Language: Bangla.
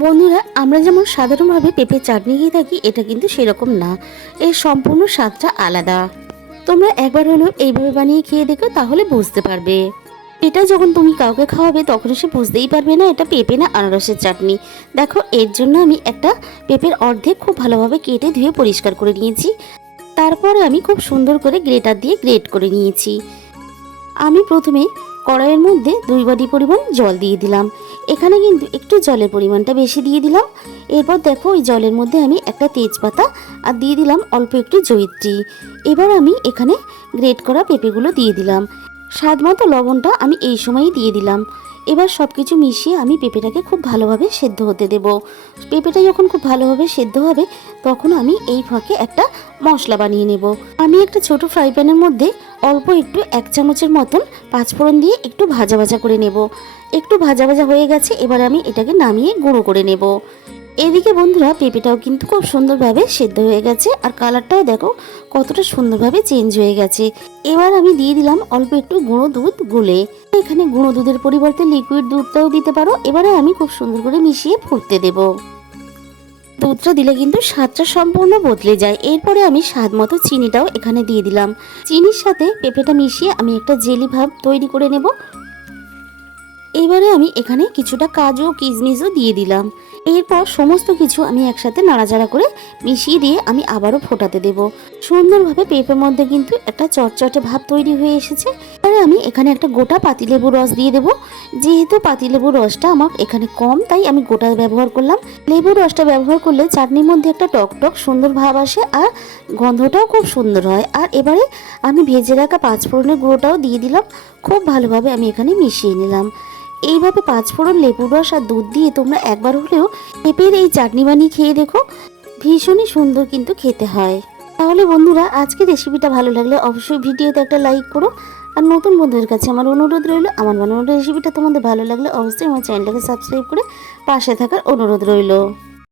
বন্ধুরা, আমরা যেমন সাধারণভাবে পেঁপের চাটনি খেয়ে থাকি, এটা কিন্তু সেরকম না। এর সম্পূর্ণ স্বাদটা আলাদা। তোমরা একবার হলেও এইভাবে বানিয়ে খেয়ে দেখো, তাহলে বুঝতে পারবে। এটা যখন তুমি কাউকে খাওয়াবে তখন সে বুঝতেই পারবে না এটা পেঁপে না আনারসের চাটনি। দেখো, এর জন্য আমি একটা পেঁপের অর্ধেক খুব ভালোভাবে কেটে ধুয়ে পরিষ্কার করে নিয়েছি। তারপরে আমি খুব সুন্দর করে গ্রেটার দিয়ে গ্রেট করে নিয়েছি। আমি প্রথমে কড়াইয়ের মধ্যে 2 বাটি পরিমাণ জল দিয়ে দিলাম। এখানে কিন্তু একটু জলের পরিমাণটা বেশি দিয়ে দিলাম। এরপর দেখো, ওই জলের মধ্যে আমি একটা তেজপাতা আর দিয়ে দিলাম অল্প একটু জয়িত্রী। এবার আমি এখানে গ্রেট করা পেঁপেগুলো দিয়ে দিলাম। স্বাদ মতো লবণটা আমি এই সময়ই দিয়ে দিলাম। এবার সব কিছু মিশিয়ে আমি পেঁপেটাকে খুব ভালোভাবে সেদ্ধ হতে দেব। পেঁপেটা যখন খুব ভালোভাবে সেদ্ধ হবে তখন আমি এই ফাঁকে একটা মশলা বানিয়ে নেব। আমি একটা ছোট ফ্রাই প্যানের মধ্যে অল্প একটু 1 চামচের মতন পাঁচফোড়ন দিয়ে একটু ভাজা ভাজা করে নেব। একটু ভাজা ভাজা হয়ে গেছে, এবার আমি এটাকে নামিয়ে গুঁড়ো করে নেব। এদিকে বন্ধুরা, পেঁপেটাও কিন্তু খুব সুন্দরভাবে সেদ্ধ হয়ে গেছে আর কালারটাও দেখো কতটা সুন্দরভাবে চেঞ্জ হয়ে গেছে। এবার আমি দিয়ে দিলাম অল্প একটু গুঁড়ো দুধ গুলে। এখানে গুঁড়ো দুধের পরিবর্তে লিকুইড দুধটাও দিতে পারো। এবারে আমি খুব সুন্দর করে মিশিয়ে ফুটতে দেব। দুধটা দিলে কিন্তু স্বাদটা সম্পূর্ণ বদলে যায়। এরপরে আমি স্বাদ মতো চিনিটাও এখানে দিয়ে দিলাম। চিনির সাথে পেঁপেটা মিশিয়ে আমি একটা জেলি ভাব তৈরি করে নেব। এবারে আমি এখানে কিছুটা কাজু ও কিশমিশও দিয়ে দিলাম। এরপর সমস্ত কিছু আমি একসাথে নাড়াচাড়া করে মিশিয়ে দিয়ে আমি আবারও ফোটাতে দেব। সুন্দরভাবে পেঁপের মধ্যে কিন্তু একটা চটচটে ভাব তৈরি হয়ে এসেছে। এবারে আমি এখানে একটা গোটা পাতিলেবুর রস দিয়ে দেব। যেহেতু পাতিলেবুর রসটা আমার এখানে কম, তাই আমি গোটা ব্যবহার করলাম। লেবুর রসটা ব্যবহার করলে চাটনির মধ্যে একটা টক টক সুন্দর ভাব আসে আর গন্ধটাও খুব সুন্দর হয়। আর এবারে আমি ভেজে রাখা পাঁচফোড়নের গুঁড়োটাও দিয়ে দিলাম। খুব ভালোভাবে আমি এখানে মিশিয়ে নিলাম। এইভাবে পাঁচফোড়ন, লেবুর রস আর দুধ দিয়ে তোমরা একবার হলেও পেঁপের এই চাটনি বানিয়ে খেয়ে দেখো। ভীষণই সুন্দর কিন্তু খেতে হয়। তাহলে বন্ধুরা, আজকে রেসিপিটা ভালো লাগলে অবশ্যই ভিডিওতে একটা লাইক করো। আর নতুন বন্ধুদের কাছে আমার অনুরোধ রইল, আমার বানানো রেসিপিটা তোমাদের ভালো লাগলে অবশ্যই আমার চ্যানেলটাকে সাবস্ক্রাইব করে পাশে থাকার অনুরোধ রইল।